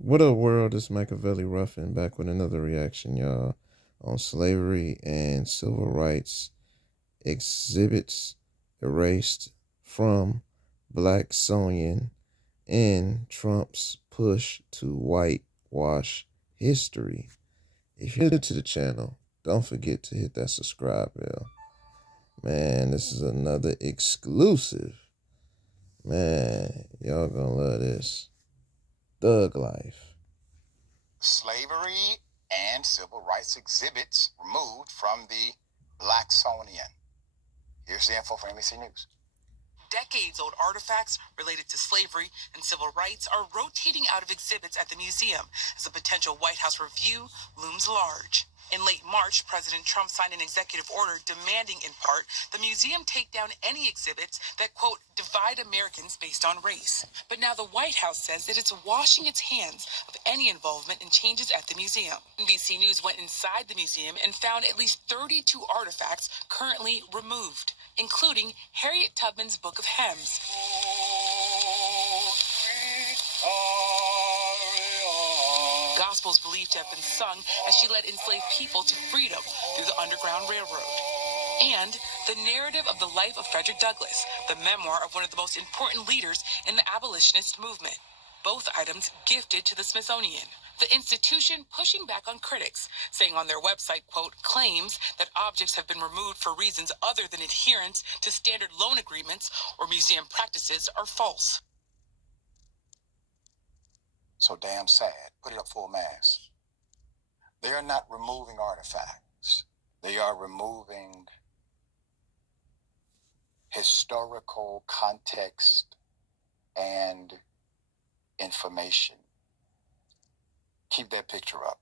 What up, world? It's Machiavelli Ruffin back with another reaction, y'all, on slavery and civil rights exhibits erased from Blacksonian and Trump's push to whitewash history. If you're new to the channel, don't forget to hit that subscribe bell. Man, this is another exclusive. Man, y'all gonna love this. Thug life. Slavery and civil rights exhibits removed from the Blacksonian. Here's the info from NBC News. Decades-old artifacts related to slavery and civil rights are rotating out of exhibits at the museum as a potential White House review looms large. In late March, President Trump signed an executive order demanding, in part, the museum take down any exhibits that, quote, divide Americans based on race. But now the White House says that it's washing its hands of any involvement in changes at the museum. NBC News went inside the museum and found at least 32 artifacts currently removed, including Harriet Tubman's Book of Hymns. Gospels believed to have been sung as she led enslaved people to freedom through the Underground Railroad. And the narrative of the life of Frederick Douglass, the memoir of one of the most important leaders in the abolitionist movement. Both items gifted to the Smithsonian. The institution pushing back on critics, saying on their website, quote, claims that objects have been removed for reasons other than adherence to standard loan agreements or museum practices are false. So damn sad. Put it up full mass. They are not removing artifacts. They are removing historical context and information. Keep that picture up.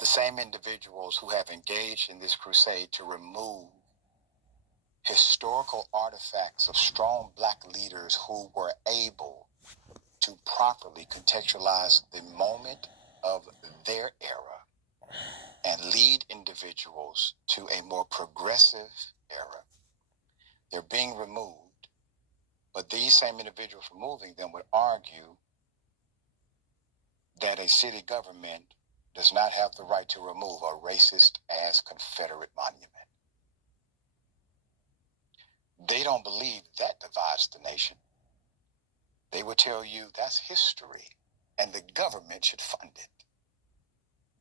The same individuals who have engaged in this crusade to remove historical artifacts of strong Black leaders who were able to properly contextualize the moment of their era and lead individuals to a more progressive era. They're being removed, but these same individuals removing them would argue that a city government does not have the right to remove a racist-ass Confederate monument. They don't believe that divides the nation. They would tell you that's history and the government should fund it.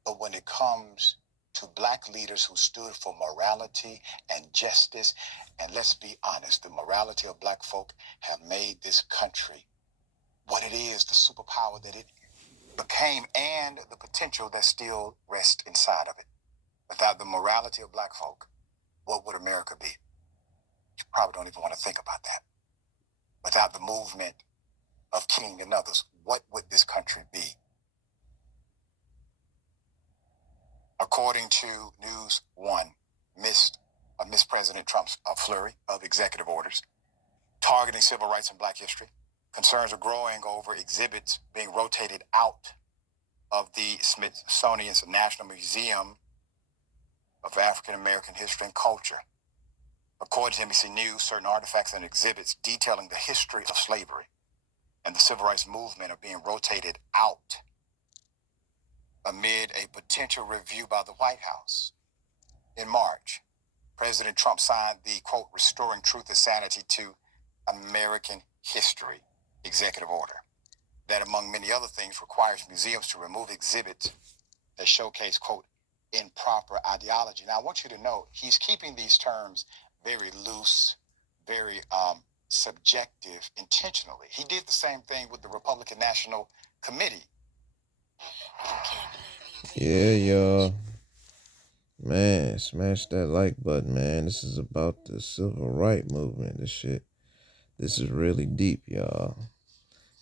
But when it comes to Black leaders who stood for morality and justice, and let's be honest, the morality of Black folk have made this country what it is, the superpower that it became, and the potential that still rests inside of it. Without the morality of Black folk, what would America be? You probably don't even want to think about that. Without the movement of King and others, what would this country be? According to News One, Miss President Trump's flurry of executive orders targeting civil rights and Black history, concerns are growing over exhibits being rotated out of the Smithsonian's National Museum of African American History and Culture. According to NBC News, certain artifacts and exhibits detailing the history of slavery and the civil rights movement are being rotated out amid a potential review by the White House. In March, President Trump signed the, quote, Restoring Truth and Sanity to American History executive order that, among many other things, requires museums to remove exhibits that showcase, quote, improper ideology. Now, I want you to know he's keeping these terms very loose, very subjective intentionally. He did the same thing with the Republican National Committee. Yeah, y'all. Man, smash that like button, man. This is about the civil rights movement. This is really deep, y'all.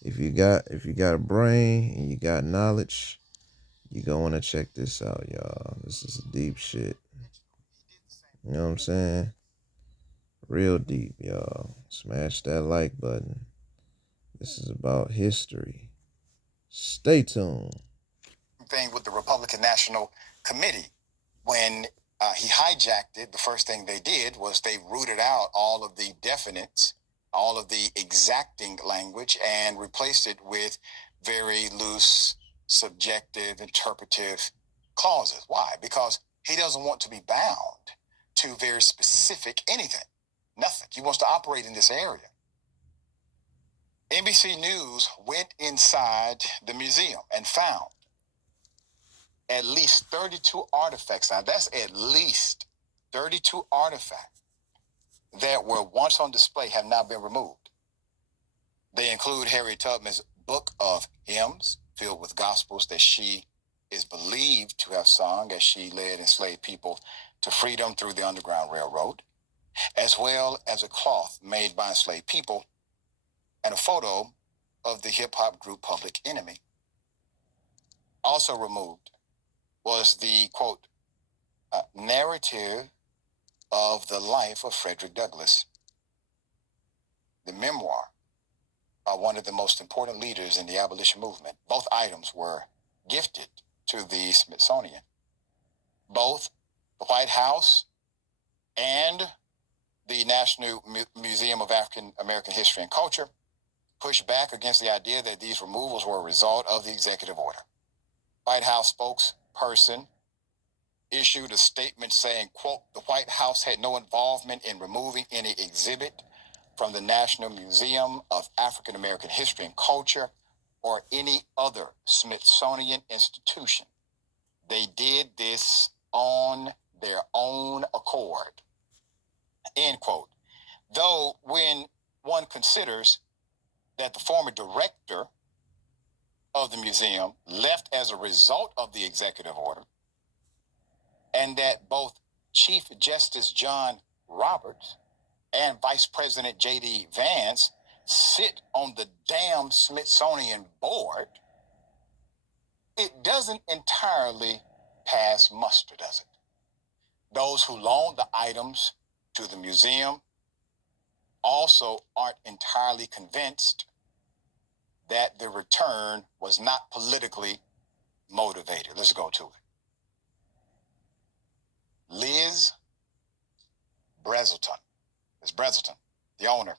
If you got a brain and you got knowledge, you gonna wanna check this out, y'all. This is deep shit. You know what I'm saying? Real deep, y'all. Smash that like button. This is about history. Stay tuned. Thing with the Republican National Committee. When he hijacked it, the first thing they did was they rooted out all of the definites, all of the exacting language, and replaced it with very loose, subjective, interpretive clauses. Why? Because he doesn't want to be bound to very specific anything, nothing. He wants to operate in this area. NBC News went inside the museum and found at least 32 artifacts. Now, that's at least 32 artifacts that were once on display have now been removed. They include Harriet Tubman's book of hymns filled with gospels that she is believed to have sung as she led enslaved people to freedom through the Underground Railroad, as well as a cloth made by enslaved people and a photo of the hip-hop group Public Enemy. Also removed was the, quote, narrative of the life of Frederick Douglass, the memoir of one of the most important leaders in the abolition movement. Both items were gifted to the Smithsonian. Both the White House and the National Museum of African American History and Culture pushed back against the idea that these removals were a result of the executive order. White House spokesperson issued a statement saying, quote, the White House had no involvement in removing any exhibit from the National Museum of African American History and Culture or any other Smithsonian institution. They did this on their own accord, end quote. Though when one considers that the former director of the museum left as a result of the executive order, and that both Chief Justice John Roberts and Vice President J.D. Vance sit on the damn Smithsonian board, it doesn't entirely pass muster, does it? Those who loaned the items to the museum also aren't entirely convinced that the return was not politically motivated. Let's go to it. Liz Breselton, the owner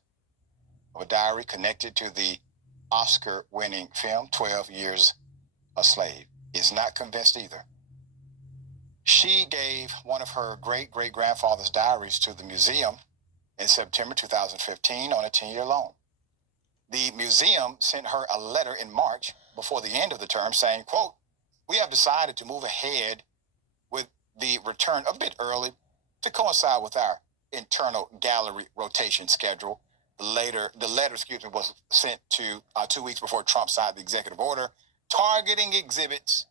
of a diary connected to the Oscar-winning film 12 Years a Slave, is not convinced either. She gave one of her great-great-grandfather's diaries to the museum in September 2015 on a 10-year loan. The museum sent her a letter in March before the end of the term saying, quote, we have decided to move ahead with the return a bit early to coincide with our internal gallery rotation schedule. The letter was sent to 2 weeks before Trump signed the executive order targeting exhibits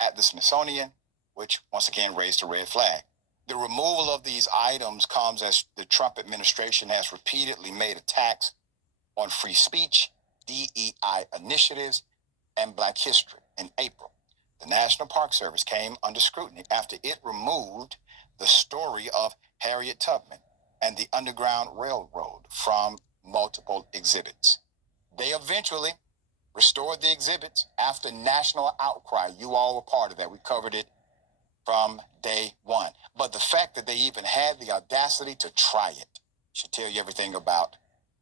at the Smithsonian, which once again raised a red flag. The removal of these items comes as the Trump administration has repeatedly made attacks on free speech, DEI initiatives, and Black history. In April, the National Park Service came under scrutiny after it removed the story of Harriet Tubman and the Underground Railroad from multiple exhibits. They eventually restored the exhibits after national outcry. You all were part of that. We covered it from day one. But the fact that they even had the audacity to try it should tell you everything about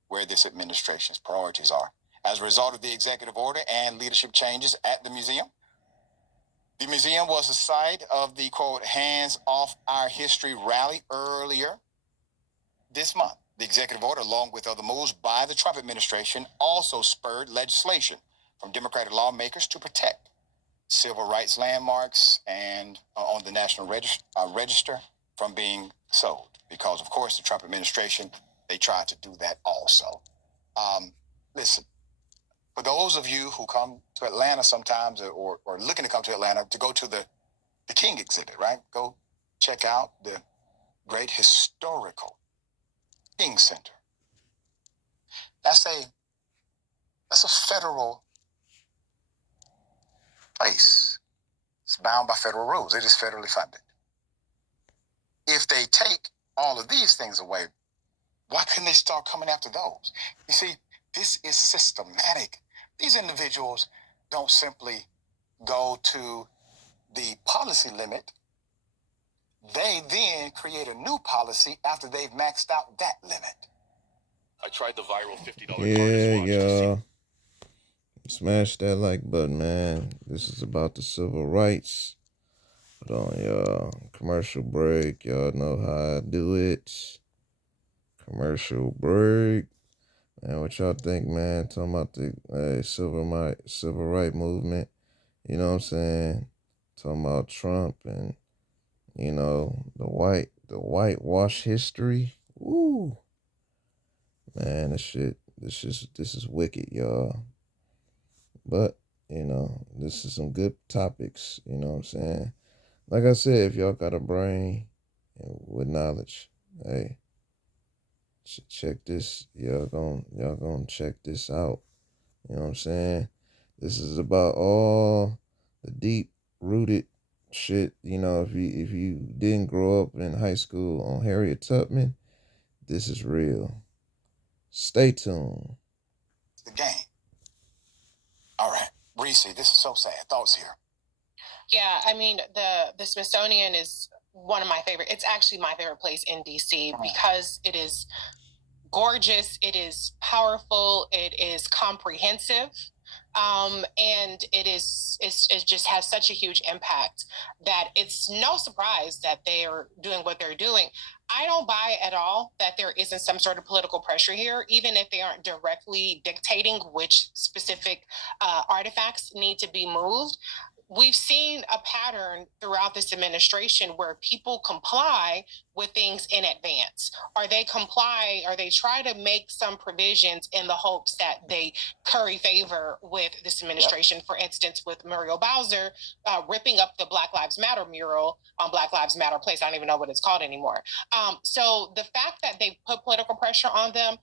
where this administration's priorities are. As a result of the executive order and leadership changes at the museum was the site of the, quote, Hands Off Our History rally earlier this month. The executive order, along with other moves by the Trump administration, also spurred legislation from Democratic lawmakers to protect civil rights landmarks and on the National Register from being sold. Because, of course, the Trump administration, they tried to do that also. Listen, for those of you who come to Atlanta sometimes or looking to come to Atlanta to go to the King exhibit, right? Go check out the great historical King Center. That's a federal place. It's bound by federal rules. It is federally funded. If they take all of these things away, why couldn't they start coming after those? You see, this is systematic. These individuals don't simply go to the policy limit. They then create a new policy after they've maxed out that limit. I tried the viral $50 yeah, yeah. Smash that like button, man. This is about the civil rights. Hold on, y'all. Commercial break. Y'all know how I do it. Commercial break. Man, what y'all think, man? Talking about the civil right movement. You know what I'm saying? Talking about Trump and the whitewash history. Woo, man, this is wicked, y'all. But this is some good topics. You know what I'm saying? Like I said, if y'all got a brain and with knowledge, hey, check this. Y'all gonna check this out. You know what I'm saying? This is about all the deep rooted shit. If you didn't grow up in high school on Harriet Tubman, this is real. Stay tuned. The game. All right. Reese, this is so sad. Thoughts here. Yeah, I mean the Smithsonian is one of my favorite. It's actually my favorite place in DC because it is gorgeous, it is powerful, it is comprehensive, and it just has such a huge impact that it's no surprise that they are doing what they're doing. I don't buy at all that there isn't some sort of political pressure here, even if they aren't directly dictating which specific artifacts need to be moved. We've seen a pattern throughout this administration where people comply with things in advance, or they comply, or they try to make some provisions in the hopes that they curry favor with this administration. Yep. For instance, with Muriel Bowser ripping up the Black Lives Matter mural on Black Lives Matter Place. I don't even know what it's called anymore. So the fact that they put political pressure on them,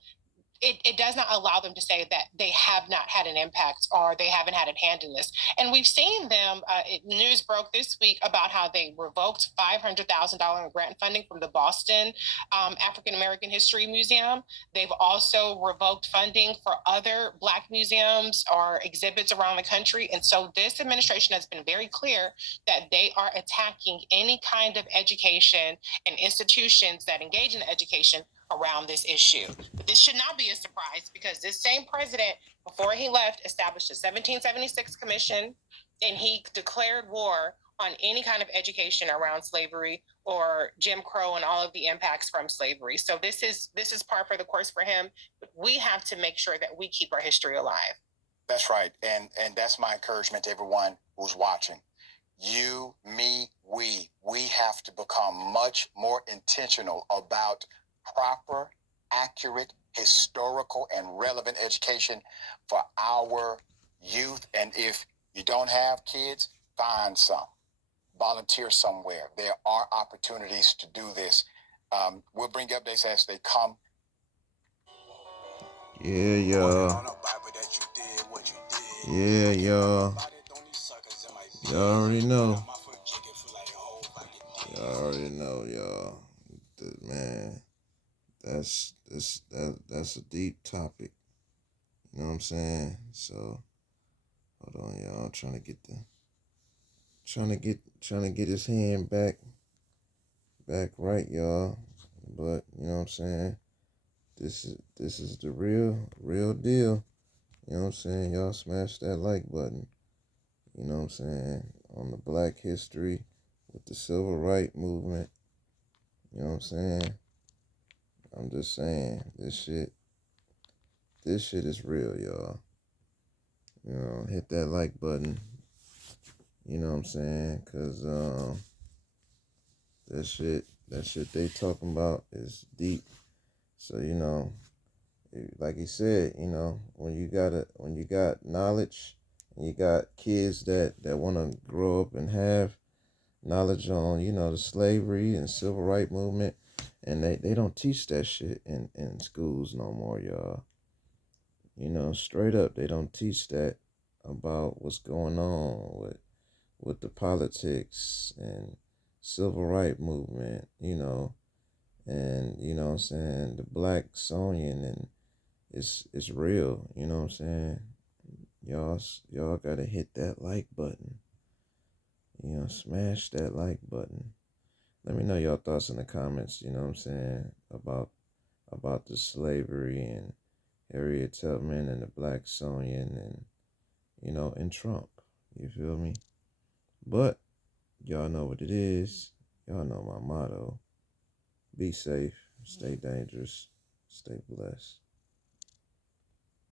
it does not allow them to say that they have not had an impact or they haven't had a hand in this. And we've seen them, news broke this week about how they revoked $500,000 in grant funding from the Boston African American History Museum. They've also revoked funding for other Black museums or exhibits around the country. And so this administration has been very clear that they are attacking any kind of education and institutions that engage in education around this issue. But this should not be a surprise because this same president, before he left, established a 1776 commission, and he declared war on any kind of education around slavery or Jim Crow and all of the impacts from slavery. So this is par for the course for him. We have to make sure that we keep our history alive. That's right. And that's my encouragement to everyone who's watching. You, me, we have to become much more intentional about proper, accurate, historical, and relevant education for our youth. And if you don't have kids, find some. Volunteer somewhere. There are opportunities to do this. We'll bring updates as they come. Yeah, y'all. Yeah, y'all. Y'all already know. Y'all already know, y'all. Man, that's a deep topic. You know what I'm saying? So hold on, y'all. Trying to get his hand back right, y'all. But you know what I'm saying? This is the real deal. You know what I'm saying? Y'all smash that like button. You know what I'm saying? On the Black history with the civil rights movement. You know what I'm saying? I'm just saying this shit is real, y'all. Hit that like button. You know what I'm saying? Cause that shit they talking about is deep. So like he said, when you got knowledge and you got kids that want to grow up and have knowledge on the slavery and civil rights movement, and they don't teach that shit in schools no more, y'all. Straight up, they don't teach that about what's going on with the politics and civil rights movement, and what I'm saying, the Blacksonian, and it's real, you know what I'm saying? Y'all gotta hit that like button. Smash that like button. Let me know your thoughts in the comments, you know what I'm saying, about the slavery and Harriet Tubman and the Blacksonian, and and Trump. You feel me? But y'all know what it is. Y'all know my motto. Be safe, stay dangerous, stay blessed.